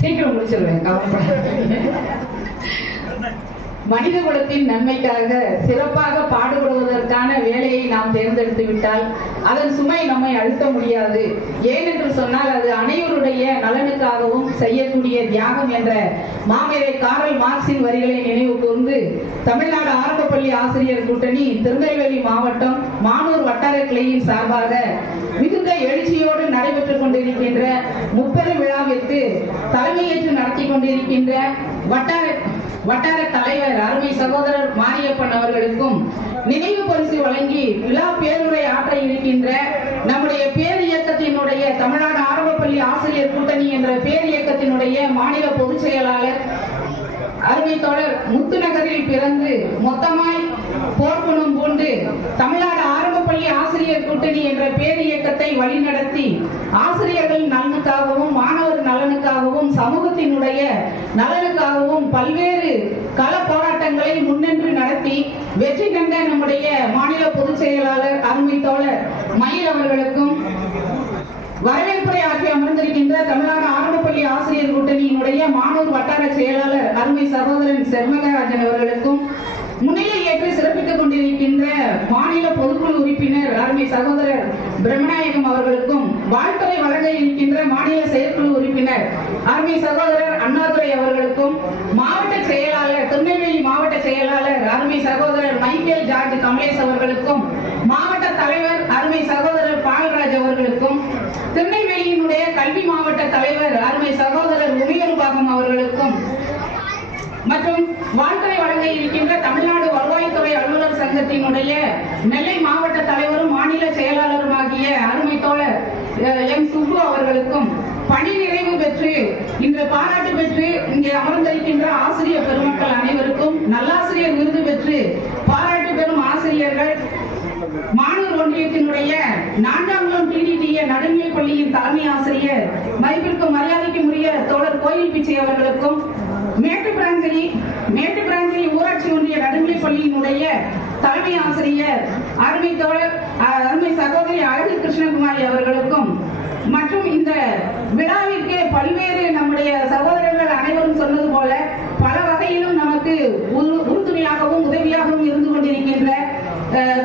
சீக்கிரம் முடிச்சிருவேன், மனித குலத்தின் நன்மைக்காக சிறப்பாக பாடுபடுவதற்கான வேலையை நாம் தேர்ந்தெடுத்து விட்டால் அதன் சுமை நம்மை அழுத்த முடியாது. ஏனென்று சொன்னால் அது அனைவருடைய நலனுக்காகவும் செய்யக்கூடிய தியாகம் என்ற மாமேதை காரல் மார்க்சின் வரிகளை நினைவு கூர்ந்து தமிழ்நாடு ஆரம்பப்பள்ளி ஆசிரியர் கூட்டணி திருநெல்வேலி மாவட்டம் மானூர் வட்டார கிளையின் சார்பாக மிகுந்த எழுச்சியோடு நடைபெற்றுக் கொண்டிருக்கின்ற முப்பெரும் விழாவிற்கு தலைமையேற்று நடத்தி கொண்டிருக்கின்ற வட்டார தலைவர் அருமை சகோதரர் மாரியப்பன் அவர்களுக்கும் நினைவு பரிசு வழங்கி விழா பேருரை ஆற்ற இருக்கின்ற நம்முடைய பேர் இயக்கத்தினுடைய தமிழ்நாடு ஆரம்பப்பள்ளி ஆசிரியர் கூட்டணி என்ற பேர் இயக்கத்தினுடைய மாநில பொதுச் செயலாளர் அருமை தோழர் முத்துநகரில் பிறந்து மொத்தமாய் போர்க்குணம் பூண்டு தமிழ்நாடு ஆரம்பப்பள்ளி ஆசிரியர் கூட்டணி என்ற பேர் இயக்கத்தை வழிநடத்தி ஆசிரியர்கள் நலனுக்காகவும் மாணவர் நலனுக்காகவும் சமூகத்தினுடைய நலனுக்காகவும் பல்வேறு கள போராட்டங்களை முன்னின்று நடத்தி வெற்றி கண்ட நம்முடைய மாநில பொதுச் செயலாளர் அருமை தோழர் மயில் அவர்களுக்கும் வரவேற்புரை ஆற்றி அமர்ந்திருக்கின்ற தமிழ்நாடு ஆரம்பப்பள்ளி ஆசிரியர் கூட்டணியினுடைய மானூர் வட்டார செயலாளர் அருமை சகோதரன் செர்மகராஜன் அவர்களுக்கும் முன்னிலை ஏற்று சிறப்பித்துக் கொண்டிருக்கின்ற மாநில பொதுக்குழு உறுப்பினர் அருமை சகோதரர் பிரம்மநாயகம் அவர்களுக்கும் வாழ்த்துறை வழங்க இருக்கின்ற மாநில செயற்குழு உறுப்பினர் அருமை சகோதரர் அண்ணாதுரை அவர்களுக்கும் மாவட்ட செயலாளர் திருநெல்வேலி மாவட்ட செயலாளர் அருமை சகோதரர் மைக்கேல் ஜார்ஜ் கமலேஷ் அவர்களுக்கும் மாவட்ட தலைவர் அருமை சகோதரர் பால்ராஜ் அவர்களுக்கும் திருநெல்வேலியினுடைய கல்வி மாவட்ட தலைவர் அருமை சகோதரர் உமையருபாகம் அவர்களுக்கும் மற்றும் வாழ்த்துறை வழங்க இருக்கின்ற தமிழ்நாடு வருவாய்த்துறை அலுவலர் சங்கத்தினுடைய நெல்லை மாவட்ட தலைவரும் மாநில செயலாளருமாகிய அருமை தோழர் எம் சுப்பு அவர்களுக்கும் பணி நிறைவு பெற்று இன்று பாராட்டு பெற்று இங்கே அமர்ந்திருக்கின்ற ஆசிரியர் பெருமக்கள் அனைவருக்கும் நல்லாசிரியர் விருது பெற்று பாராட்டு பெறும் ஆசிரியர்கள் மானூர் ஒன்றியத்தினுடைய 4ஆம் டிடிடிஏ நடுநிலைப் பள்ளியின் தலைமை ஆசிரியர் மதிப்பிற்கு மரியாதைக்கு உரிய தோழர் கோயில் பிச்சை அவர்களுக்கும் மேட்டுப்பிராஞ்சலி ஊராட்சி ஒன்றிய நடுநிலைப் பள்ளியினுடைய தலைமை ஆசிரியர் அருமை சகோதரி அழகு கிருஷ்ணகுமாரி அவர்களுக்கும் மற்றும் இந்த விழாவிற்கு பல்வேறு நம்முடைய சகோதரர்கள் அனைவரும் சொன்னது போல பல வகையிலும் நமக்கு உறுதுணையாகவும் உதவியாகவும் இருந்து கொண்டிருக்கின்ற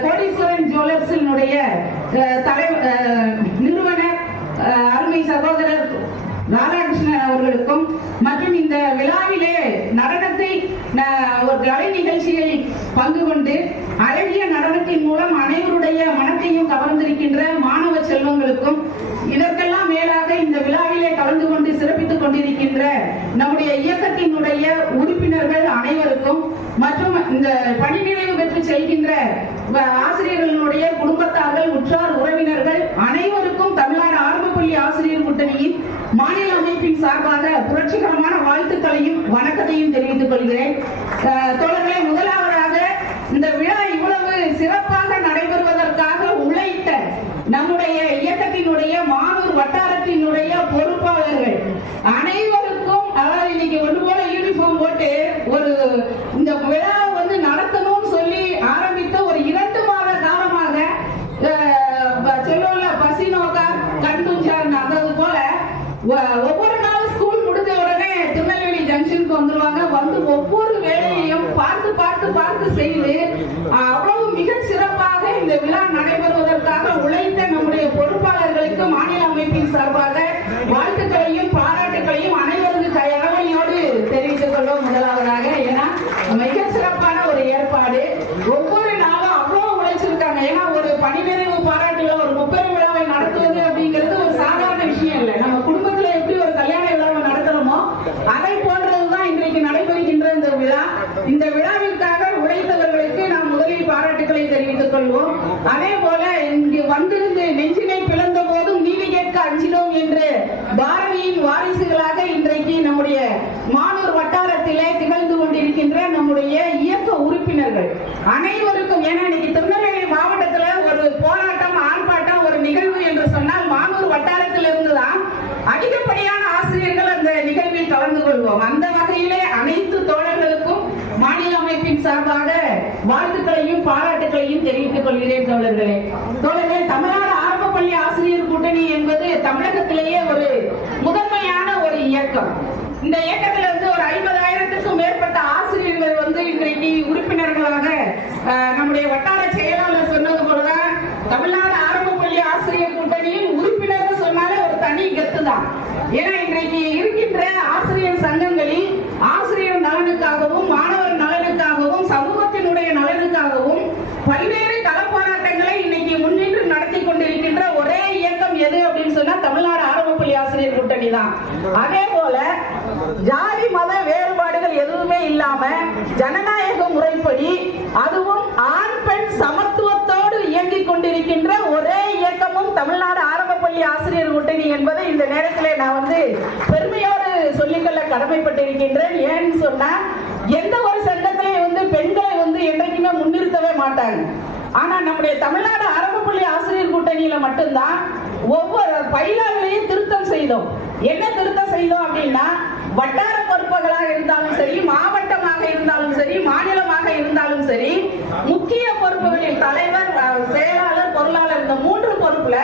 கோடீஸ்வரன் ஜுவல்லர்ஸினுடைய நிறுவனர் அருமை சகோதரர் ராதாகிருஷ்ணன் அவர்களுக்கும் மற்றும் இந்த விழாவிலே நடனத்தை ஒரு கலை நிகழ்ச்சியில் பங்கு கொண்டு அழகிய நடனத்தின் மூலம் அனைவருடைய மனத்தையும் கவர்ந்திருக்கின்ற மாணவ செல்வங்களுக்கும் இதற்கெல்லாம் மேலாக இந்த விழாவிலே கலந்து கொண்டு சிறப்பித்துக் கொண்டிருக்கின்ற நம்முடைய இயக்கத்தினுடைய உறுப்பினர்கள் அனைவருக்கும் மற்றும் இந்த பணி நிறைவு பெற்று செல்கின்ற ஆசிரியர்களுடைய குடும்பத்தார்கள் உற்றார் உறவினர்கள் அனைவருக்கும் தமிழ்நாடு ஆரம்பப்பள்ளி ஆசிரியர் கூட்டணியின் மாநில அமைப்பின் சார்பாக புரட்சிகரமான வாழ்த்துக்களையும் வணக்கத்தையும் தெரிவித்துக் கொள்கிறேன். தோழர்களே, முதலாவதாக இந்த விழா இவ்வளவு சிறப்பாக நடைபெறுவதற்காக உழைத்த நம்முடைய இயக்கத்தினுடைய மானூர் வட்டாரத்தினுடைய பொறுப்பாளர்கள் அனைவருக்கும், அதாவது இன்னைக்கு ஒன்று போல யூனிஃபார்ம் போட்டு ஒரு இந்த விழா நடத்தணும்னு சொல்லி ஆரம்பித்த ஒரு 2 மாத காலமாக சொல்லுவோம்ல பசி நோக்கா கண் துஞ்சார் அந்தது போல ஒவ்வொரு நாளும் ஸ்கூல் முடிஞ்ச உடனே திருநெல்வேலி ஜங்ஷனுக்கு வந்துருவாங்க. வந்து ஒவ்வொரு வேலையையும் பார்த்து செய்து அவ்வளவு மிக சிறப்பாக இந்த விழா நடைபெறுவதற்காக உழைத்த நம்முடைய பொறுப்பாளர்களுக்கு மாநில அமைப்பின் சார்பாக வாழ்த்துக்களையும் பாராட்டுகளையும் அனைவரது கடமையோடு தெரிவித்துக் கொள்வோம். முதலாவதாக, ஏன்னா மிக சிறப்பான ஒரு ஏற்பாடு. ஒவ்வொரு நாளும் அவ்வளவு உழைச்சிருக்காங்க. ஏன்னா ஒரு பணி நிறைவு பாராட்டுல ஒரு முப்பெரும் விழாவை நடத்துவது அப்படிங்கிறது ஒரு சாதாரண விஷயம் இல்லை. நம்ம குடும்பத்துல எப்படி ஒரு கல்யாண விழாவை நடத்துறோமோ அதை போன்றதுதான் இன்றைக்கு நடைபெறுகின்ற இந்த விழா. இந்த விழாவிற்காக உழைத்தவர்களுக்கு நாம் முதலில் பாராட்டுகளை தெரிவித்துக் கொள்வோம். அதே போல இங்கு வந்திருந்து நெஞ்சினை பிளந்த போதும் நீதி கேட்க அஞ்சினோம் என்று பாரதியின் வாரிசுகளாக இன்றைக்கு நம்முடைய மானூர் வட்டாரத்திலே திகழ்ந்து கொண்டிருக்கின்ற நம்முடைய இயக்க உறுப்பினர்கள் அனைவருக்கும், ஏன்னா இன்னைக்கு திருநெல்வேலி மாவட்டத்துல ஒரு போராட்டம் ஆர்ப்பாட்டம் ஒரு நிகழ்வு என்று சொன்னால் மானூர் வட்டாரத்தில் இருந்துதான் அதிகப்படியான ஆசிரியர்கள் அந்த நிகழ்வில் கலந்து கொள்வோம். அந்த வகையிலே அனைத்து தோழர்களுக்கும் மாநில அமைப்பின் சார்பாக வாழ்த்துக்களையும் பாராட்டுகளையும் தெரிவித்துக் கொள்கிறேன் தோழர்களே. தமிழ்நாடு ஆரம்ப பள்ளி ஆசிரியர் கூட்டணி என்பது தமிழகத்திலேயே ஒரு முதன்மையான ஒரு இயக்கம். இந்த இயக்கத்தில் இருந்து ஒரு 50,000க்கும் மேற்பட்ட ஆசிரியர்கள் இன்றைக்கு உறுப்பினர்களாக நம்முடைய வட்டார செயலாளர் சொன்னது போலதான் தமிழ்நாடு ஆரம்ப பள்ளி ஆசிரியர் கூட்டணியில் உறுப்பினர் சொன்னாலே ஒரு தனி கெத்து தான். ஏன்னா இன்றைக்கு இருக்கின்ற ஆசிரியர் சங்கங்களில் ஆசிரியர் நலனுக்காகவும் மாணவர் நலனுக்காகவும் சமூகத்தினுடைய நலனுக்காகவும் பல்வேறு களப்போராட்டங்களை இன்னைக்கு முன்னின்று நடத்தி கொண்டிருக்கின்ற ஒரே இயக்கம் எது அப்படின்னு சொன்னா தமிழ்நாடு ஆரம்ப பள்ளி ஆசிரியர் கூட்டணி தான். அதே போல ஜாதி மத வேறுபாடுகள் எதுவுமே இல்லாம ஜனநாயக முறைப்படி அதுவும் ஆண் பெண் சமத்துவத்தோடு இயங்கிக் கொண்டிருக்கின்ற ஒரே இயக்கமும் தமிழ்நாடு ஆரம்ப பள்ளி ஆசிரியர் கூட்டணி என்பதை இந்த நேரத்தில் நான் பெருமையோடு சொல்லிக்கொள்ள கடமைப்பட்டிருக்கின்றேன். ஏன்னு சொன்னா எந்த ஒரு சங்கத்திலையும் பெண்களை என்றைக்குமே முன்னிறுத்தவே மாட்டாங்க. ஆனா நம்முடைய தமிழ்நாடு ஆரம்ப பள்ளி ஆசிரியர் கூட்டணியில மட்டும்தான் ஒவ்வொரு பயிலாளர்களையும் திருத்தம் செய்தோம். என்ன திருத்தம் செய்தோம் அப்படின்னா, வட்டார பொறுப்புகளாக இருந்தாலும் சரி, மாவட்டமாக இருந்தாலும் சரி, மாநிலமாக இருந்தாலும் சரி, முக்கிய பொறுப்புகளில் தலைவர், செயலாளர், பொருளாளர் இந்த 3 பொறுப்புல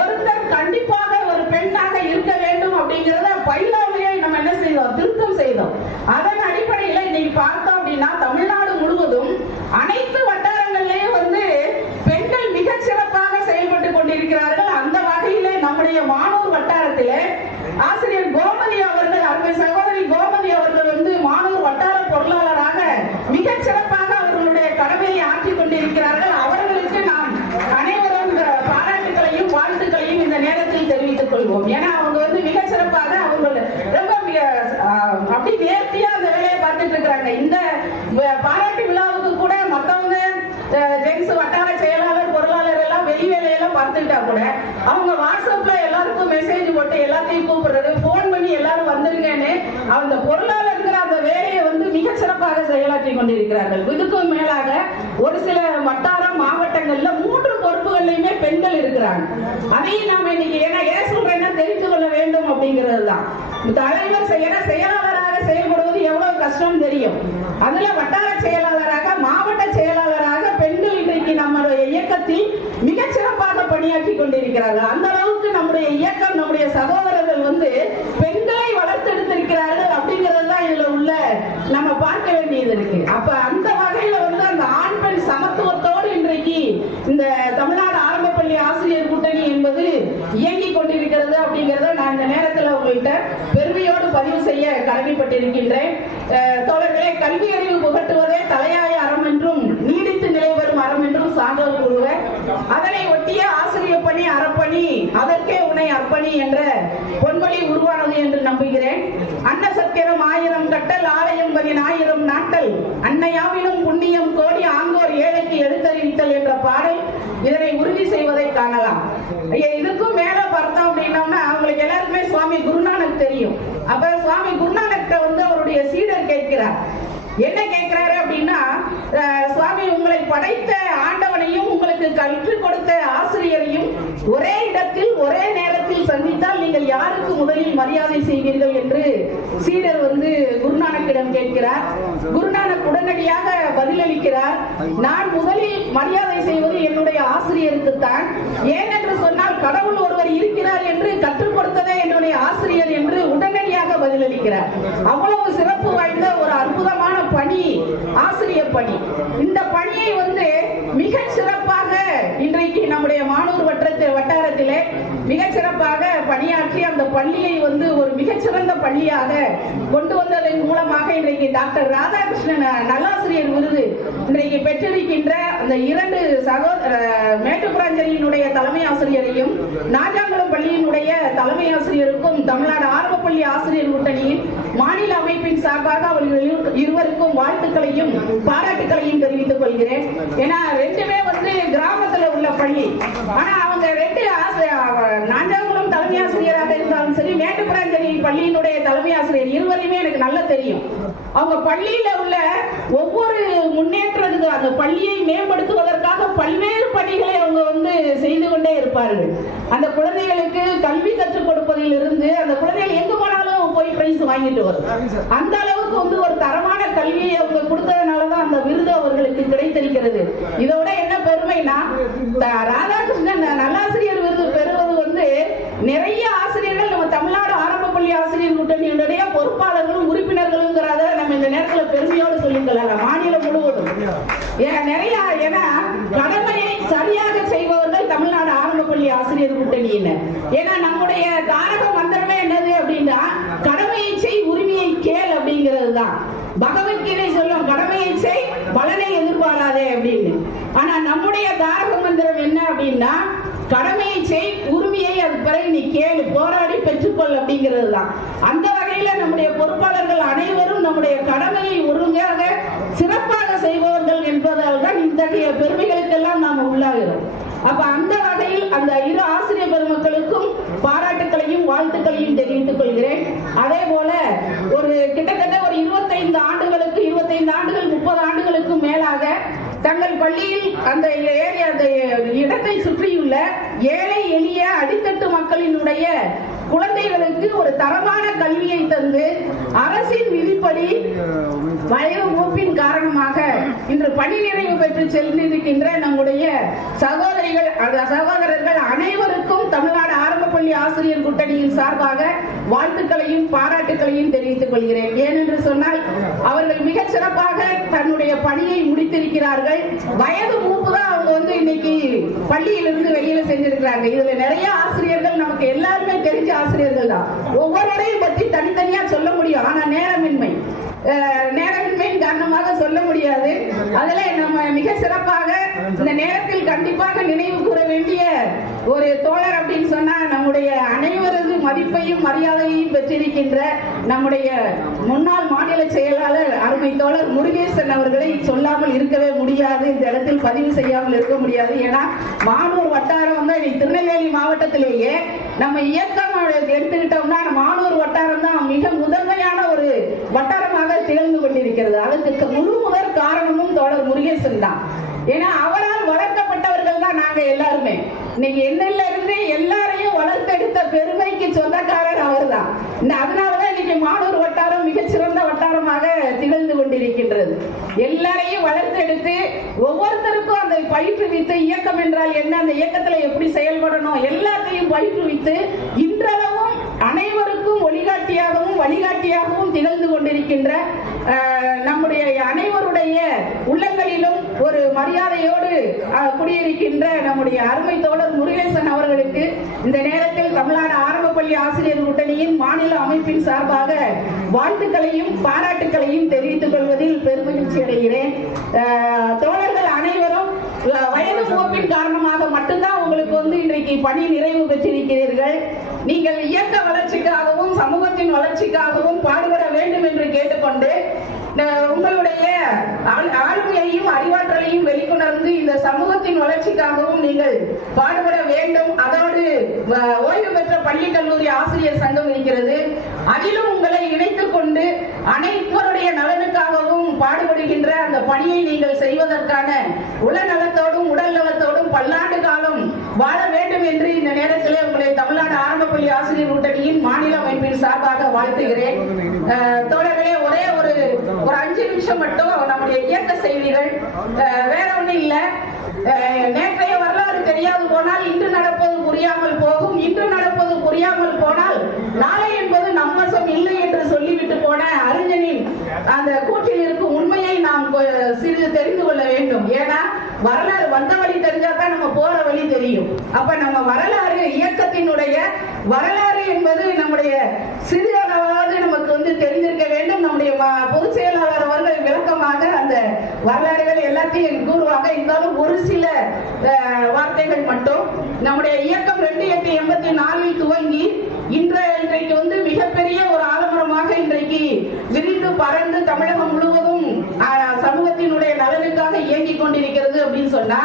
ஒருத்தர் கண்டிப்பாக ஒரு பெண்ணாக இருக்க வேண்டும் அப்படிங்கறத பயிலாளர்களே நம்ம என்ன செய்தோம், திருத்தம் செய்தோம். அதன் அடிப்படையில் இன்னைக்கு பார்த்தோம் அப்படின்னா தமிழ்நாடு முழுவதும் அனைத்து வட்டாரங்களிலேயும் பெண்கள் மிக சிறப்பாக செயல்பட்டு கொண்டிருக்கிறார்கள். அந்த வகையிலே நம்முடைய மானூர் வட்டாரத்திலே ஆசிரியர் கோமதி அவர்கள், அருமை சகோதரி கோமதி அவர்கள் மானூர் வட்டார பொருளாளராக மிக சிறப்பாக அவர்களுடைய கடமையை ஆற்றிக் கொண்டிருக்கிறார்கள். அவர்களுக்கு நாம் அனைவரும் பாராட்டுகளையும் வாழ்த்துக்களையும் இந்த நேரத்தில் தெரிவித்துக் கொள்வோம். ஏன்னா அவங்க மிக சிறப்பாக அவர்கள் ரொம்ப அப்படி நேர்த்தியா அந்த வேலையை பார்த்துட்டு இருக்கிறாங்க. இந்த பாராட்டு விழாவுக்கு கூட மத்தவங்க ஜென்ஸ் வட்டார செயலாளர், பொருளாளர் எல்லாம் வெளி வேலையெல்லாம் பார்த்துக்கிட்டா கூட அவங்க வாட்ஸ்அப்ல எல்லாருக்கும் மெசேஜ் போட்டு எல்லாத்தையும் கூப்பிடுறது, போன் பண்ணி எல்லாரும் வந்துருங்கன்னு அந்த பொருளாளருங்கிற அந்த வேலையை மிக சிறப்பாக செயலாற்றி கொண்டிருக்கிறார்கள். இதுக்கும் மேலாக ஒரு சில வட்டார மாவட்டங்கள்ல 3 பொறுப்புகள்லயுமே பெண்கள் இருக்கிறாங்க. அதையும் நாம இன்னைக்கு ஏன் சொல்றேன்னா தெரிந்து கொள்ள வேண்டும் அப்படிங்கிறது தான். தலைவர் செயலாளராக செயல்படுவது எவ்வளவு கஷ்டம் தெரியும். அதுல வட்டார செயலாளராக, மாவட்ட செயலாளராக பெண்கள் இன்றைக்கு நம்முடைய இயக்கத்தில் மிக சிறப்பாக பணியாற்றி கொண்டிருக்கிறார்கள். அந்த அளவுக்கு நம்முடைய இயக்கம், நம்முடைய சகோதரர்கள் பெண்களை வளர்த்தெடுத்திருக்கிறார்கள் அப்படிங்கிறது தான் இதுல உள்ள நம்ம பார்க்க வேண்டியது இருக்கு. அப்ப அந்த வகையில அந்த ஆண் பெண் சமத்துவத்தோடு இன்றைக்கு இந்த தமிழ்நாடு ஆரம்ப பள்ளி ஆசிரியர் கூட்டணி என்பது இயங்கிக் கொண்டிருக்கிறது அப்படிங்கறத நான் இந்த நேரத்தில் உங்கள்கிட்ட பெருமையோடு பதிவு செய்ய கடமைப்பட்டிருக்கின்றேன். தோழர்களே, கல்வி அறிவு புகட்டுவதே தலையாய அறம் என்றும் நீடித்து நிலை வரும் அறம் என்றும் சான்றோர் கூறுவர். அதனை ஒட்டிய ஆசிரியர் பணி அறப்பணி, அதற்கே உன்னை அர்ப்பணி என்ற பொன்மொழி உருவானது என்று நம்புகிறேன். அன்ன சத்திரம் 1000 கட்டல், ஆலயம் 10,000 நாட்டல், அன்னையாவிலும் புண்ணியம் கோடி, ஆங்கோர் ஏழைக்கு எடுத்தறிவித்தல் என்ற பாடல் இதனை உறுதி செய்வதை காணலாம். இதுக்கும் மேல பார்த்தோம் அப்படின்னோம்னா அவங்களுக்கு எல்லாருக்குமே சுவாமி குருநானக் தெரியும். அப்ப சுவாமி குருநானக் அவருடைய சீடர் கேட்கிறார். என்ன கேட்கிறாரு அப்படின்னா, சுவாமி உங்களை படைத்த ஆண்டவனையும் உங்களுக்கு கற்றுக் கொடுத்த ஆசிரியரையும் ஒரே இடத்தில் ஒரே நேரத்தில் சந்தித்தால் நீங்கள் யாருக்கு முதலில் மரியாதை செய்வீர்கள் என்று சீடர் குருநானக்கிடம் கேட்கிறார். குருநானக் உடனடியாக பதிலளிக்கிறார், நான் முதலில் மரியாதை செய்வது என்னுடைய ஆசிரியருக்கு தான். ஏனென்று சொன்னால் கடவுள் ஒருவர் இருக்கிறார் என்று கற்றுக் கொடுத்ததே என்னுடைய ஆசிரியர் என்று உடனடியாக பதிலளிக்கிறார். அவ்வளவு சிறப்பு வாய்ந்த ஒரு அற்புதமான பணி ஆசிரியர் பணி. இந்த பணியை மிக சிறப்பாக இன்றைக்கு நம்முடைய மானூர் வட்டாரத்திலே மிக சிறப்பாக பணியாற்றி அந்த பள்ளியை ஒரு மிகச்சிறந்த பள்ளியாக கொண்டு வந்ததன் மூலமாக இன்றைக்கு டாக்டர் ராதாகிருஷ்ணன் நல்லாசிரியர் விருது இன்றைக்கு பெற்றிருக்கின்ற அந்த 2 சகோதர மேட்டுப்புறாஞ்சலியினுடைய தலைமை ஆசிரியரையும் நாஜாங்குளம் பள்ளியினுடைய தலைமை ஆசிரியருக்கும் தமிழ்நாடு ஆரம்ப பள்ளி ஆசிரியர் கூட்டணியின் மாநில அமைப்பின் சார்பாக அவர்கள் இருவருக்கும் வாழ்த்துக்களையும் பாராட்டுகளையும் தெரிவித்துக் கொள்கிறேன். ஏன்னா 2மே கிராமத்துல உள்ள பள்ளி. ஆனா அவங்க 2 நாஞ்சாங்குளம் தலைமை ஆசிரியராக இருந்தாலும் சரி, மேட்டுப்புறாஞ்சலி பள்ளியினுடைய தலைமை ஆசிரியர் இருவரையுமே எனக்கு நல்லா தெரியும். அவங்க பள்ளியில உள்ள ஒவ்வொரு முன்னேற்றத்துக்கு அந்த பள்ளியை மேம்படுத்துவதற்காக பல்வேறு பணிகளை அவங்க செய்து கொண்டே இருப்பார்கள். அந்த குழந்தைகளுக்கு கல்வி கற்றுக் கொடுப்பதில் இருந்து அந்த குழந்தைகள் எங்கு போனாலும் போய் பிரைஸ் வாங்கிட்டு வரும். அந்த அளவுக்கு அளவுக்கு ஒரு தரமான கல்வியை அவங்க கொடுத்ததுனாலதான் அந்த விருது அவர்களுக்கு கிடைத்திருக்கிறது. இதோட என்ன பெருமைனா, ராதாகிருஷ்ணன் நல்லாசிரியர் விருது பெறுவது நிறைய ஆசிரியர்கள் நம்ம தமிழ்நாடு ஆரம்ப பள்ளி ஆசிரியர் கூட்டணியுடைய பொறுப்பாளர்களும் உறுப்பினர்களுங்கிறத நம்ம இந்த நேரத்தில் பெருமையோடு சொல்லிக்கலாம். மாநிலம் முழுவதும் நிறைய, ஏன்னா கடமையை சரியாக செய்பவர்கள் தமிழ்நாடு ஆரம்ப பள்ளி ஆசிரியர் கூட்டணியினர். ஏன்னா நம்முடைய தாரக மந்திரமே என்னது அப்படின்னா, கடமையை செய் உரிமையை கேள் அப்படிங்கிறது தான். பகவத்கீதை சொல்லும், கடமையை செய் பலனை எதிர்பாராதே அப்படின்னு. ஆனா நம்முடைய தாரக மந்திரம் என்ன அப்படின்னா, கடமையை செய் உரிமையை அது பிறகு நீ கேளு, போராடி பெற்றுக்கொள் அப்படிங்கிறது தான். அந்த வகையில நம்முடைய பொறுப்பாளர்கள் அனைவரும் நம்முடைய கடமையை ஒழுங்காக சிறப்பாக செய்பவர்கள் என்பதால் தான் இத்தகைய பெருமைகளுக்கெல்லாம் நாம் உள்ளாகிறோம். அப்ப அந்த வகையில் அந்த இரு ஆசிரியர் பெருமக்களுக்கும் பாராட்டுக்களையும் வாழ்த்துக்களையும் தெரிவித்துக் கொள்கிறேன். அதே போல கிட்டத்தட்ட 25 ஆண்டுகளுக்கு 30 ஆண்டுகளுக்கும் மேலாக தங்கள் பள்ளியில் அந்த ஏரியா, அந்த இடத்தை சுற்றியுள்ள ஏழை எளிய அடித்தட்டு மக்களினுடைய குழந்தைகளுக்கு ஒரு தரமான கல்வியை தந்து அரசின் விதிப்படி வயது மூப்பின் காரணமாக இன்று பணி நிறைவு பெற்று சென்றிருக்கின்ற நம்முடைய சகோதரர்கள் அனைவருக்கும் தமிழ்நாடு ஆரம்ப பள்ளி ஆசிரியர் கூட்டணியின் சார்பாக வாழ்த்துக்களையும் பாராட்டுகளையும் தெரிவித்துக் கொள்கிறேன். ஏனென்று சொன்னால் அவர்கள் மிக சிறப்பாக தன்னுடைய பணியை முடித்திருக்கிறார்கள். வயது மூப்பு தான் அவங்க இன்னைக்கு பள்ளியிலிருந்து வெளியில செஞ்சிருக்கிறாங்க. இதுல நிறைய ஆசிரியர்கள் நமக்கு எல்லாருமே தெரிஞ்ச ஆசிரியர்கள் தான். ஒவ்வொருவரையும் பற்றி தனித்தனியா சொல்ல முடியும். ஆனா நேரமின்மையின் காரணமாக சொல்ல முடியாது. அதுல நம்ம மிக சிறப்பாக இந்த நேரத்தில் கண்டிப்பாக நினைவு கூற வேண்டிய ஒரு தோழர் அப்படின்னு சொன்னா, நம்முடைய அனைவரது மதிப்பையும் மரியாதையையும் பெற்றிருக்கின்ற நம்முடைய முன்னாள் மாநில செயலாளர் அருமை தோழர் முருகேசன் அவர்களை சொல்லாமல் இருக்கவே முடியாது. இந்த இடத்தில் பதிவு செய்யாமல் இருக்க முடியாது. ஏன்னா மானூர் வட்டாரம் தான் திருநெல்வேலி மாவட்டத்திலேயே நம்ம இயக்கம் எடுத்துக்கிட்டோம்னா மானூர் வட்டாரம் தான் மிக முதன்மையான ஒரு வட்டாரமாக திகழ்ந்து கொண்டிருக்கிறது. அதுக்கு முழு முதற் காரணமும் தோழர் முருகேசன் தான். ஏன்னா அவரால் வளர்க்கப்பட்டவர்கள் தான் நாங்க எல்லாருமே. இன்னைக்கு என்னில இருந்து எல்லாரையும் வளர்த்தெடுத்த பெருமைக்கு சொந்தக்காரர் அவர் தான். அதனாலதான் இன்னைக்கு மானூர் வட்டாரம் மிகச்சிறந்த வட்டாரமாக திகழ்ந்து கொண்டிருக்கின்றது. எல்லாரையும் வளர்த்தெடுத்து ஒவ்வொருத்தருக்கும் அதை பயிற்றுவித்து, இயக்கம் என்றால் என்ன, அந்த இயக்கத்துல எப்படி செயல்படணும் எல்லாத்தையும் பயிற்றுவித்து இன்றளவும் அனைவருக்கும் வழிகாட்டியாகவும் திகழ்ந்து கொண்டிருக்கின்ற நம்முடைய அனைவருடைய உள்ளங்களிலும் ஒரு மரியாதையோடு குடியிருக்கின்ற நம்முடைய அருமை தோழர் முருகேசன் அவர்களுக்கு இந்த நேரத்தில் தமிழ்நாடு ஆரம்ப பள்ளி ஆசிரியர் கூட்டணியின் மாநில அமைப்பின் சார்பாக வாழ்த்துக்களையும் பாராட்டுகளையும் தெரிவித்துக் கொள்வதில் பெருமகிழ்ச்சி அடைகிறேன். தோழர்கள் அனைவரும் வயது மூப்பின் காரணமாக மட்டும்தான் உங்களுக்கு இன்றைக்கு பணி நிறைவு பெற்றிருக்கிறீர்கள். நீங்கள் இயக்க வளர்ச்சிக்காகவும் சமூகத்தின் வளர்ச்சிக்காகவும் பாடுபட வேண்டும் என்று கேட்டுக்கொண்டு, உங்களுடைய ஆளுமையையும் அறிவாற்றலையும் வெளிக்கொணர்ந்து இந்த சமூகத்தின் வளர்ச்சிக்காகவும் நீங்கள் பாடுபட வேண்டும். அதோடு ஓய்வு பெற்ற பள்ளி கல்லூரி ஆசிரியர் சங்கம் இருக்கிறது. அதிலும் உங்களை இணைத்துக் கொண்டு அனைவருடைய நலனுக்காகவும் பாடுபடுகின்ற அந்த பணியை நீங்கள் செய்வதற்கான உளநலத்தோடும் உடல் நலத்தோடும் பல்லாண்டு காலம் வாழ வேண்டும் என்று இந்த நேரத்தில் உங்களை தமிழ்நாடு ஆரம்ப பள்ளி ஆசிரியர் கூட்டணியின் மாநில அமைப்பின் சார்பாக வாழ்த்துகிறேன். தோழர்களே, ஒரே ஒரு 5 நிமிஷம் மட்டும் நம்முடைய இயக்க செய்திகள், வேற ஒண்ணும் இல்ல. நேற்றைய வரலாறு தெரியாது போனால் இன்று நடப்பது புரியாமல் போகும், இன்று நடப்பது புரியாமல் போனால் நாளை என்பது நம்மசம் இல்லை என்று சொல்லிவிட்டு போன அறிஞனின் அந்த கூற்றில் இருக்கும் உண்மையை நாம் சிறிது தெரிந்து கொள்ள வேண்டும். ஏன்னா வரலாறு வந்த வழி தெரிஞ்சாதான் நம்ம போற வழி தெரியும். அப்ப நம்ம வரலாறு, இயக்கத்தினுடைய வரலாறு என்பது நம்முடைய சிறு அளவாவது நமக்கு தெரிந்திருக்க வேண்டும். நம்முடைய பொதுச் செயலாளர் அவர்கள் விளக்கமாக அந்த வரலாறுகள் எல்லாத்தையும் கூறுவாங்க. இருந்தாலும் ஒரு சில வார்த்தைகள் மட்டும். நம்முடைய இயக்கம் 2884 துவங்கி இன்றைக்கு மிகப்பெரிய ஒரு ஆலமரமாக இன்றைக்கு விரிந்து பறந்து தமிழகம் முழுவதும் சமூகத்தினுடைய நலனுக்காக இயங்கிக் கொண்டிருக்கிறது அப்படின்னு சொன்னா,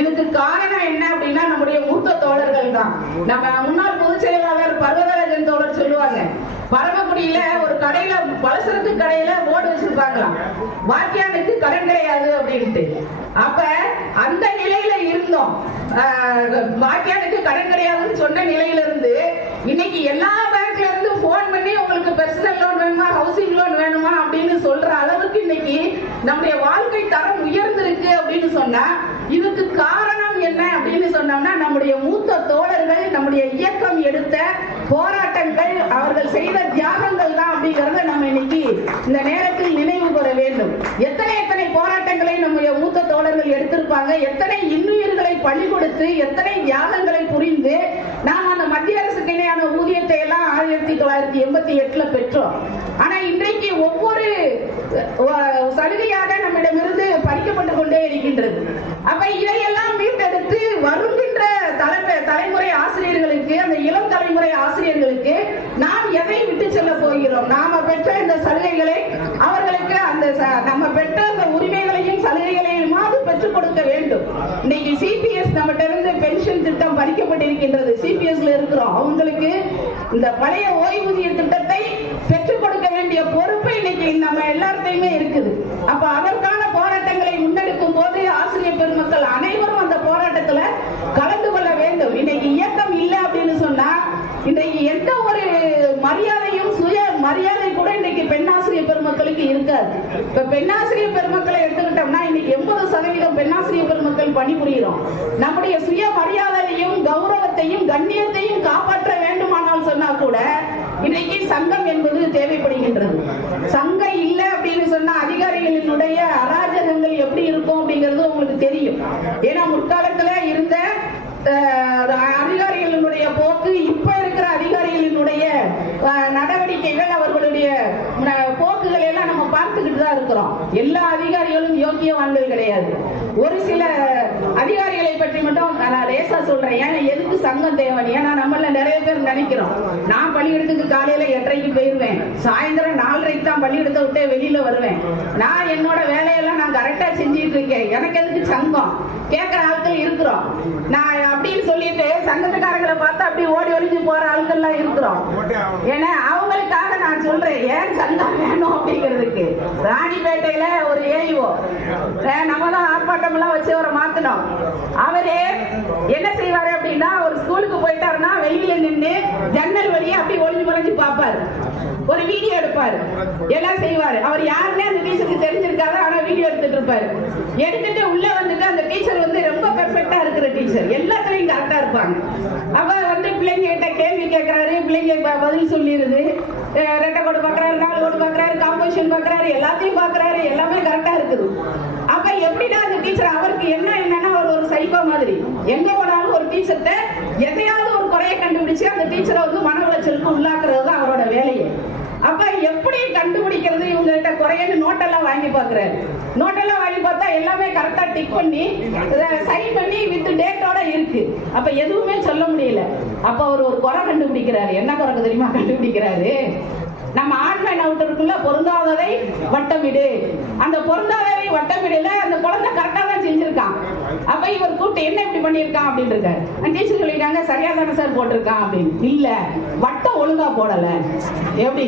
இதுக்கு காரணம் என்ன அப்படின்னா நம்முடைய மூத்த தோழர்கள் தான். நம்ம முன்னாள் பொதுச் செயலாளர் பர்வதராஜன் தோழர் சொல்லுவாங்க, பரமக்குடியில ஒரு கடையில பலசரக்கு கடையில போர்டு வச்சிருப்பாங்களாம், வாக்கியானுக்கு கடன் கிடையாது அப்படின்ட்டு. அப்ப அந்த நிலையில இருந்தோம். வாக்கியானுக்கு கடன் கிடையாதுன்னு சொன்ன நிலையில இருந்து இன்னைக்கு எல்லா பேங்க்ல இருந்து போன் பண்ணி உங்களுக்கு பர்சனல் லோன் வேணுமா, ஹவுசிங் லோன் வேணுமா அப்படின்னு நம்முடைய வாழ்க்கை தரம் உயர்ந்திருக்கு அப்படின்னு சொன்னா இதுக்கு காரணம் என்ன அப்படின்னு சொன்னோம்னா நம்முடைய மூத்த தோழர்கள் நம்முடைய இயக்கம் எடுத்த போராட்டங்கள் அவர்கள் செய்த தியாகங்கள் தான் அப்படிங்கறத நம்ம இன்னைக்கு இந்த நேரத்தில் நினைவு கூற வேண்டும். எத்தனை போராட்டங்களை நம்முடைய மூத்த தோழர்கள் எடுத்திருப்பாங்க, எத்தனை இன்னுயிர்களை பலி கொடுத்து எத்தனை தியாகங்களை புரிந்து நாம் அந்த மத்திய அரசுக்கு இணையான ஊதியத்தை எல்லாம் 1988 பெற்றோம். ஆனா இன்றைக்கு ஒவ்வொரு சலுகையாக நம்மிடமிருந்து பறிக்கப்பட்டுக் கொண்டே இருக்கின்றது. அப்ப இதையெல்லாம் மீட்டெடுத்து வருகின்ற தலைமுறை ஆசிரியர்களுக்கு, அந்த இளம் தலைமுறை ஆசிரியர்களுக்கு நாம் எதை விட்டு செல்ல போகிறோம்? நாம பெற்ற இந்த சலுகைகளை அவர்களுக்கு அந்த நம்ம பெற்ற அந்த உரிமைகளையும் சலுகைகளையுமாவது பெற்றுக் கொடுக்க வேண்டும். இன்னைக்கு சிபிஎஸ் நம்மகிட்ட இருந்து பென்ஷன் திட்டம் பறிக்கப்பட்டிருக்கின்றது. சிபிஎஸ்ல இருக்கிறோம், அவங்களுக்கு இந்த பழைய ஓய்வூதிய திட்டத்தை பெற்றுக் கொடுக்க வேண்டிய பொறுப்பு இன்னைக்கு நம்ம எல்லார்ட்டையுமே இருக்குது. அப்ப அதற்கான போராட்டங்களை முன்னெடுக்கும் போது ஆசிரியர் பெருமக்கள் அனைவரும் அந்த போராட்டத்துல கலந்து கொள்ள வேண்டும். இன்னைக்கு இயக்கம் இல்லை அப்படின்னு சொன்னா இன்றைக்கு எந்த ஒரு மரியாதையும் சுய மரியாதை கூட இன்னைக்கு பெண்ணாசிரியர் பெருமக்களுக்கு இருக்காது. இப்ப பெண்ணாசிரியர் பெருமக்களை எடுத்துக்கிட்டோம்னா இன்னைக்கு 80% பெண்ணாசிரியர் பெருமக்கள் பணிபுரிகிறோம். நம்முடைய சுய மரியாதையையும் கௌரவத்தையும் கண்ணியத்தையும் காப்பாற்ற வேண்டுமானால் சொன்னா கூட இன்னைக்கு சங்கம் என்பது தேவைப்படுகின்றது. சங்கம் இல்லை அப்படின்னு சொன்னா அதிகாரிகளினுடைய அராஜகங்கள் எப்படி இருக்கும் அப்படிங்கிறது உங்களுக்கு தெரியும். ஏன்னா முற்காலத்துல இருந்த அதிகாரிகளினுடைய போக்கு, இப்ப இருக்கிற அதிகாரிகளினுடைய நடவடிக்கைகள், அவர்களுடைய போக்குகள் எல்லாம் நம்ம பார்த்துக்கிட்டு தான் இருக்கிறோம். எல்லா அதிகாரிகளும் யோக்கியவான்கள் கிடையாது. ஒரு சில அதிகாரிகளை பற்றி மட்டும் நான் லேசா சொல்றேன். ஏன்னா எதுக்கு சங்கம் தேவை? ஏன்னா நம்மள நிறைய பேர் நினைக்கிறோம், நான் பள்ளியிடத்துக்கு காலையில 8:30க்கு போயிருவேன், சாயந்தரம் 4:30க்கு தான் பள்ளியிடத்தை விட்டு வெளியில வருவேன், நான் என்னோட வேலையெல்லாம் நான் கரெக்டா செஞ்சுட்டு இருக்கேன், எனக்கு எதுக்கு சங்கம் கேட்கிற ஆட்கள் இருக்கிறோம். நான் அப்படின்னு சொல்லிட்டு சங்கத்துக்காரங்களை பார்த்து அப்படி ஓடி ஒளிஞ்சு போற ஆட்கள்லாம் இருக்கிறோம். ஏன்னா அவங்களுக்காக நான் சொல்றேன், ஏன் சங்கம் வேணும் அப்படிங்கிறதுக்கு. ராணிப்பேட்டையில ஒரு ஏஇஓ நம்ம தான் ஆர்ப்பாட்டம் எல்லாம் வச்சு அவரை மாத்தணும். அவரே என்ன செய்வாரு அப்படின்னா, ஒரு ஸ்கூலுக்கு போயிட்டாருன்னா வெளியில நின்று ஜன்னல் வழியா அப்படி ஒளிஞ்சு மறைஞ்சு பார்ப்பாரு, ஒரு வீடியோ எடுப்பாரு, எல்லாம் செய்வாரு. அவர் யாருன்னே அந்த டீச்சருக்கு தெரிஞ்சிருக்காரு, ஆனா வீடியோ எடுத்துட்டு இருப்பாரு. எடுத்துட்டு உள்ள வந்துட்டு அந்த டீச்சர் வந்து ரொம்ப பெர்ஃபெக்ட்டா இருக்கிற டீச்சர், எல்லாத்துலயும் கரெக்டா இருப்பாங்க. அப்ப வந்து பிள்ளைங்க கிட்ட கேள்வி கேட்கிறாரு, பிள்ளைங்க பதில் சொல்லிடுது. ரெட்டை கோடு பாக்குறாரு, 4 கோடு பாக்குறாரு, காம்போசிஷன் பாக்குறாரு, எல்லாத்தையும் பாக்குறாரு, எல்லாமே கரெக்டா இருக்குது. அப்ப எப்படின்னா அந்த டீச்சர் அவருக்கு என்னன்னா ஒரு சைக்கோ மாதிரி எங்க போனாலும் ஒரு டீச்சர்கிட்ட எதையாவது ஒரு குறைய கண்டுபிடிச்சு அந்த டீச்சரை வந்து மன உளைச்சலுக்கு உள்ளாக்குறது தான் அவரோட வேலையை. அப்ப எப்படி கண்டுபிடிக்கிறது? இவங்க கிட்ட குறையன்னு நோட்டெல்லாம் வாங்கி பாக்குறாரு. நோட்டெல்லாம் வாங்கி பார்த்தா எல்லாமே கரெக்டா டிக் பண்ணி சைன் பண்ணி வித் டேட்டோட இருக்கு. அப்ப எதுவுமே சொல்ல முடியல. அப்ப அவர் ஒரு குறை கண்டுபிடிக்கிறாரு. என்ன குறை தெரியுமா கண்டுபிடிக்கிறாரு? நம்ம ஆண்மேன் அவுட்டருக்குள்ள பொருந்தாததை வட்டமிடு, அந்த பொருந்தாததை வட்டமிடல அந்த குழந்தை கரெக்டா தான் செஞ்சிருக்கான். அப்ப இவர் கூப்பிட்டு என்ன இப்படி பண்ணிருக்கான் அப்படின்னு இருக்காரு. டீச்சர் சொல்லிட்டாங்க சரியா தானே சார் போட்டிருக்கான் அப்படின்னு. இல்ல, வட்டம் ஒழுங்கா போடல. எப்படி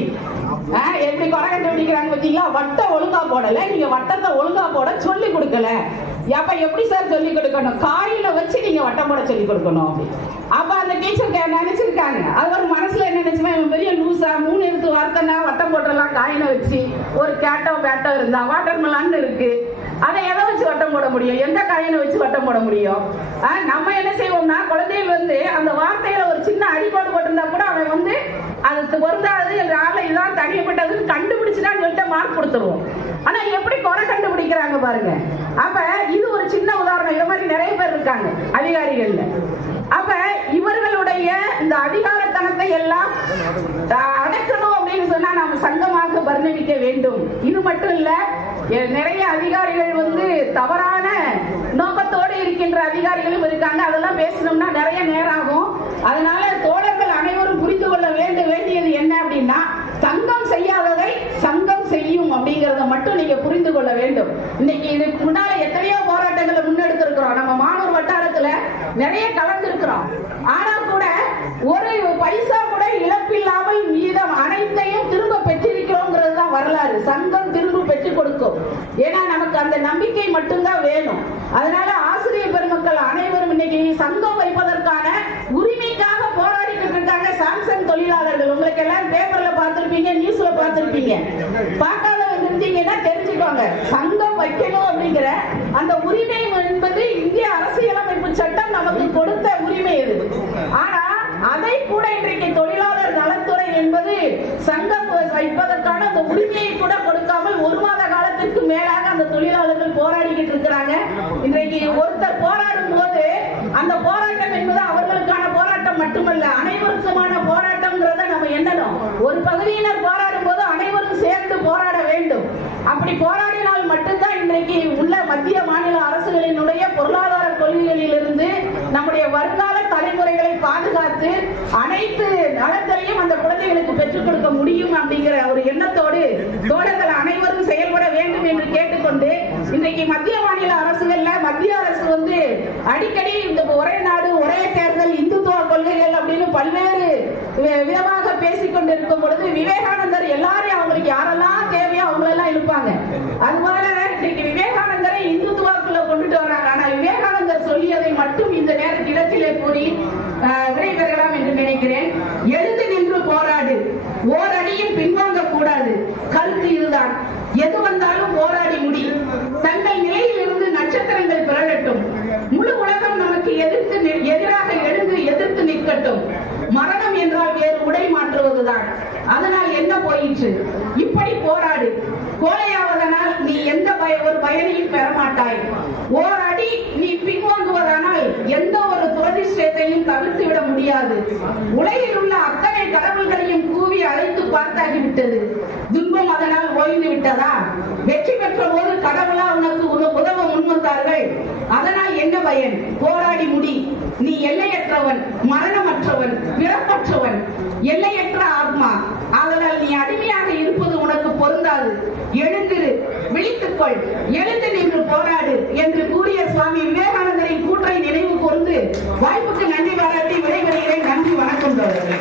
எப்படி குறை கண்டுபிடிக்கிறாங்க பாத்தீங்களா? வட்டம் ஒழுங்கா போடல, நீங்க வட்டத்தை ஒழுங்கா போட சொல்லி கொடுக்கல. அப்ப எப்படி சார் சொல்லி கொடுக்கணும்? காயில வச்சு நீங்க வட்டம் போட சொல்லி கொடுக்கணும். அப்ப அந்த டீச்சர் நினைச்சிருக்காங்க, அது ஒரு மனசுல என்ன நினைச்சுமா, இவன் பெரிய லூசா, 3 எழுத்து வார்த்தைனா வட்டம் போட்டெல்லாம் காயில வச்சு, ஒரு கேட்டோ பேட்டோ இருந்தா வாட்டர் மெலான்னு இருக்கு, அதை எதை வச்சு வட்டம் போட முடியும்? எந்த காயினை வச்சு வட்டம் போட முடியும்? நம்ம என்ன செய்வோம்னா, குழந்தைகள் வந்து அந்த வார்த்தையில ஒரு சின்ன அடிபாடு போட்டிருந்தா கூட அவன் வந்து அது பொருந்தாது இதான் தனிப்பட்டதுன்னு கண்டுபிடிச்சுதான் சொல்லிட்டு மார்க் கொடுத்துருவோம். ஆனா எப்படி குறை கண்டுபிடிக்கிறாங்க பாருங்க. அப்ப இது ஒரு சின்ன உதாரணம். இது மாதிரி நிறைய பேர் இருக்காங்க அதிகாரிகள்ல. அப்ப இவர்களுடைய இந்த அதிகாரத்தனத்தை எல்லாம் அடக்கணும் அப்படின்னு சொன்னா நாம சங்கமாக வர்ணனிக்க வேண்டும். இது மட்டும் இல்ல, நிறைய அதிகாரிகள் வந்து தவறான நோக்கத்தோடு இருக்கின்ற அதிகாரிகளும் இருக்காங்க. அதெல்லாம் பேசணும்னா நிறைய நேரம் ஆகும். அதனால தோழர்கள் அனைவரும் புரிந்து கொள்ள வேண்டியது என்ன அப்படின்னா, சங்கம் செய்யாததை சங்கம் செய்யும் அப்படிங்கறத மட்டும் நீங்க புரிந்து கொள்ள வேண்டும். இன்னைக்கு இதுக்கு முன்னால எத்தனையோ போராட்டங்களை முன்னெடுத்திருக்கிறோம். நம்ம மாணவர் வட்டாரத்துல நிறைய கலந்துருக்கிறோம். ஆனா கூட ஒரு பைசா கூட இழப்பில்லாமல் மீதம் அனைத்தையும் திரும்ப பெற்றிருக்கிறோங்கிறது தான் வரலாறு. சங்கம் திரும்ப பெற்றுக் கொடுக்கும். ஏன்னா நமக்கு அந்த நம்பிக்கை மட்டும்தான் வேணும். அதனால ஆசிரியர் பெருமக்கள் அனைவரும் இன்னைக்கு சங்கம் வைப்பதற்கான உரிமைக்காக போராடிட்டு இருக்காங்க. சாம்சங் தொழிலாளர்கள் உங்களுக்கு எல்லாம் பேப்பர்ல பார்த்திருப்பீங்க, நியூஸ்ல பார்த்திருப்பீங்க. பார்க்காதவங்க இருந்தீங்கன்னா தெரிஞ்சுக்கோங்க, சங்கம் வைக்கணும் வைக்கணும் அப்படிங்கிற அந்த உரிமை என்பது இந்திய அரசியலமைப்பு சட்டம் நமக்கு கொடுத்த உரிமை இது. ஆனா அதை கூட இன்றைக்கு தொழிலாளர் நலத்துறை என்பது சங்கம் வைப்பதற்கான அந்த உரிமையை கூட கொடுக்காமல் 1 மாத காலத்திற்கு மேலாக அந்த தொழிலாளர்கள் போராடிக்கிட்டு இருக்கிறாங்க. இன்றைக்கு ஒருத்தர் போராடும் போது அந்த போராட்டம் என்பது அவர்களுக்கான போராட்டம் மட்டுமல்ல, அனைவருக்குமான போராட்டம்ங்கிறத நம்ம எண்ணணும். ஒரு பகுதியினர் போராடும் போது அனைவரும் சேர்ந்து போராட வேண்டும். அப்படி போராடினால் மட்டும்தான் இன்றைக்கு உள்ள மத்திய மாநில அரசுகளினுடைய பொருளாதார கொள்கைகளிலிருந்து நம்முடைய வருங்கால தலைமுறைகளை பாதுகாத்து அனைத்து நலன்களையும் அந்த குழந்தைகளுக்கு பெற்றுக் கொடுக்க முடியும் அப்படிங்கிற ஒரு எண்ணத்தோடு தோழர்கள் அனைவரும் செயல்பட வேண்டும் என்று கேட்டுக்கொண்டு, இன்றைக்கு மத்திய மாநில அரசுகள்ல மத்திய அரசு அடிக்கடி இந்த ஒரே நாடு ஒரே தேர்தல் இந்துத்துவ கொள்கைகள் அப்படின்னு பல்வேறு விதமாக பேசிக்கொண்டிருக்கும் பொழுது விவேகானந்தர் எல்லாரையும் அவங்களுக்கு யாரெல்லாம் தேவையோ அவங்களெல்லாம் இருப்பாங்க. அதுபோல இன்னைக்கு விவேகானந்தரை இந்துத்துவாக்குள்ள கொண்டுட்டு வராங்க. ஆனால் விவேகானந்தர் சொல்லியதை மட்டும் இந்த இடத்திலே கூறி விடைபெறலாம் என்று நினைக்கிறேன். எழுந்து நின்று போராடு, ஓரடியும் பின்வாங்க கூடாது. கருத்து இதுதான். எது வந்தாலும் போராடி முடி. தங்கள் நிலையில் இருந்து நட்சத்திரங்கள் பிறழட்டும். முழு உலகம் நமக்கு எதிராக எழுந்து எதிர்த்து நிற்கட்டும். மரணம் என்றால் வேறு உடை மாற்றுவதுதான். அதனால் என்ன போயிற்று? இப்படி போராடு. கோழையாவதனால் நீ எந்த ஒரு பயனையும் பெற மாட்டாய். ஓரடி நீ பின்வாங்குவதனால் எந்த ஒரு துரதிஷ்டத்தையும் தவிர்த்து விட முடியாது. உலகில் உள்ள அத்தனை கடவுள்களையும் கூவி அழைத்து பார்த்தாகிவிட்டது. துன்பம் அதனால் ஓய்ந்து விட்டதா? வெற்றி பெற்ற போது கடவுளா உனக்கு உதவ முன்வந்தார்கள். அதனால் என்ன பயன்? போராடி முடி. நீ எல்லையற்றவன், மரணமற்றவன், பிறப்பற்றவன், எல்லையற்ற ஆத்மா. அதனால் நீ அடிமையாக இருப்பது உனக்கு பொருந்தாது. எழுந்திரு, விழித்துக்கொள், எழுந்து நின்று போராடு என்று கூறிய சுவாமி விவேகானந்தரின் கூற்றை நினைவு கூர்ந்து வாய்ப்புக்கு நன்றி பாராட்டி விடைபெறுகிறேன். நன்றி, வணக்கம் தோழர்களே.